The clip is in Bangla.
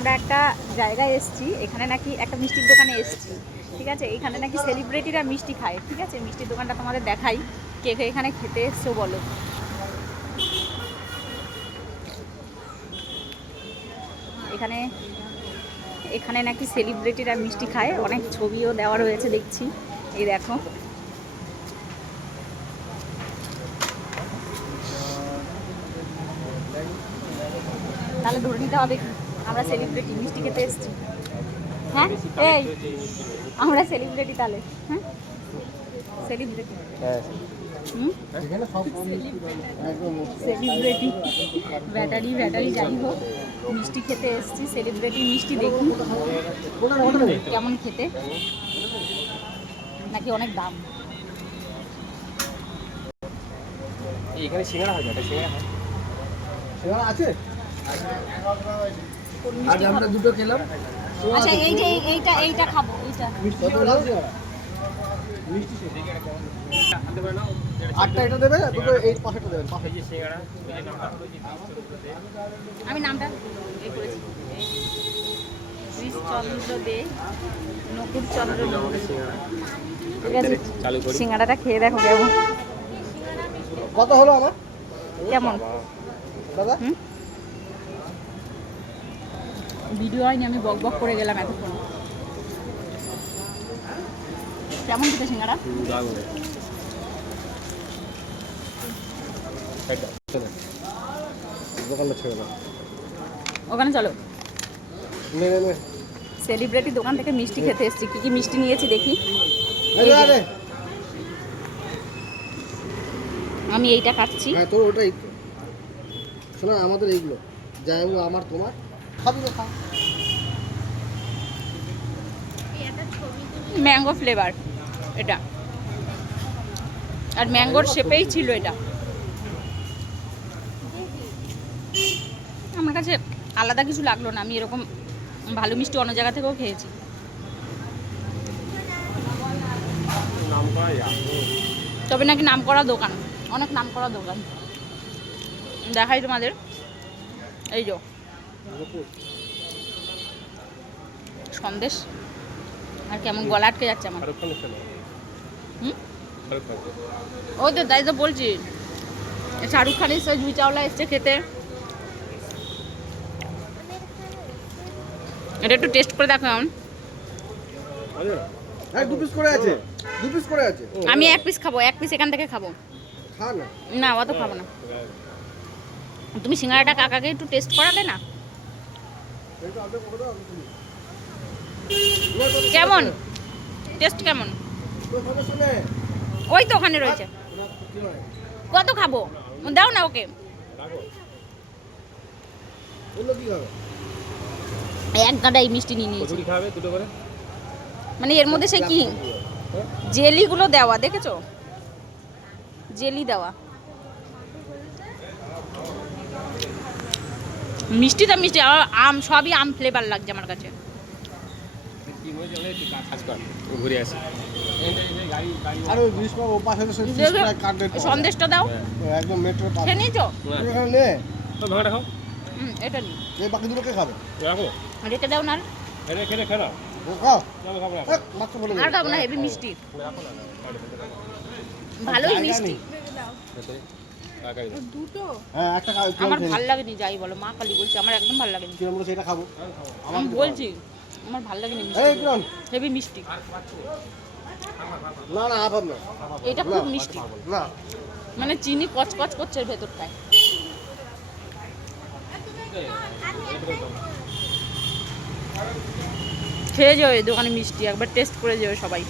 আমরা একটা জায়গায় এসেছি, এখানে নাকি একটা মিষ্টির দোকানে এসেছি, ঠিক আছে। এখানে নাকি সেলিব্রিটিরা মিষ্টি খায়, ঠিক আছে। মিষ্টির দোকানটা তোমাদের দেখাই, কে কে এখানে খেতে এসছো বলো। এখানে এখানে নাকি সেলিব্রিটিরা মিষ্টি খায়, অনেক ছবিও দেওয়া রয়েছে দেখছি, এই দেখো। তাহলে ধরে নিতে হবে কি আমরা সেলিব্রিটি মিষ্টি খেতে এসেছি। হ্যাঁ এই আমরা সেলিব্রিটি তাহলে, হ্যাঁ সেলিব্রিটি, সেলিব্রিটি ব্যাটারি ব্যাটারি যাই হোক, মিষ্টি খেতে এসেছি, সেলিব্রিটি মিষ্টি দেখি কেমন খেতে, নাকি অনেক দাম। এখানে সিঙ্গাড়া হয়, এটা সিঙ্গাড়া হয়, সিঙ্গাড়া আছে। আজ আমরা দুটো খেলাম। আচ্ছা এই যে এইটা এইটা খাবো, এইটা মিষ্টি আটটা এটা দেবে, দুটো এই পাশেটা দেবেন, পাশে যে সিঙ্গাড়া। আমি নামটা এই করেছি, শ্রীচন্দ্র দে, নকুর চন্দ্র দে। ঠিক আছে, সিঙ্গাড়াটা খেয়ে দেখো কেমন। কত হলো আমার কেমন দাদা? ভিডিও হয়নি, আমি বক বক করে গেলাম এতক্ষণ। কেমন খেতে সিঙ্গাড়া? ওখানে চলো, সেলিব্রিটি দোকান থেকে মিষ্টি খেতে এসেছি। কি কি মিষ্টি নিয়েছি দেখি। আমি এইটা খাচ্ছি। হ্যাঁ তোর ওটাই শোনা, আমাদের এইগুলো যাই হোক, আমার তোমার খাবি না, খা। ম্যাঙ্গো ফ্লেভার এটা, আর ম্যাঙ্গোর শেপেই ছিল এটা। আমার কাছে আলাদা কিছু লাগলো না, আমি এরকম ভালো মিষ্টি অন্য জায়গা থেকেও খেয়েছি। তবে নাকি নাম করা দোকান, অনেক নাম করা দোকান। দেখাই তোমাদের, এই যে সন্দেশ, আর কেমন গলা আটকে যাচ্ছে আমার। ওই তো তাই তো বলছি, শাহরুখ খান এসছে, জুই চাওলা এসছে খেতে। এটা একটু টেস্ট করে দেখো এখন। দু পিস করে আছে, দু পিস করে আছে। আমি এক পিস খাবো, এক পিস এখান থেকে খাবো। খা না, না অত খাবো না। তুমি সিঙ্গাড়াটা কাকাকে একটু টেস্ট করালে না? কেমন টেস্ট কেমন? ওই তো ওখানে রয়েছে। কত খাবো, দাও না ওকে। এক গাদাই মিষ্টি নিয়ে নিয়েছি। মানে এর মধ্যে সে কি জেলিগুলো দেওয়া, দেখেছো? জেলি দেওয়া। মিষ্টিটা মিষ্টি, আম, সবই আম ফ্লেভার লাগছে আমার কাছে। সন্দেশটা দাও, একদম মেট্রো খেয়ে নিয়েছো? নে এটা নি, বাকি দুটোকে খাবে, রেখে দাও না। আর খাবো না, হেভি মিষ্টি, ভালোই মিষ্টি। আমার ভাল লাগেনি, যাই বলো মা কালী বলছি, আমার একদম ভাল লাগেনি। সেটা খাবো আমি বলছি আমার ভাল লাগেনি, হেভি মিষ্টি। না না আভাব না, এটা খুব মিষ্টি, না মানে চিনি কচকচ করছে ভেতরটায়। খেয়ে যাও এই দোকানে মিষ্টি, একবার টেস্ট করে যাও সবাই।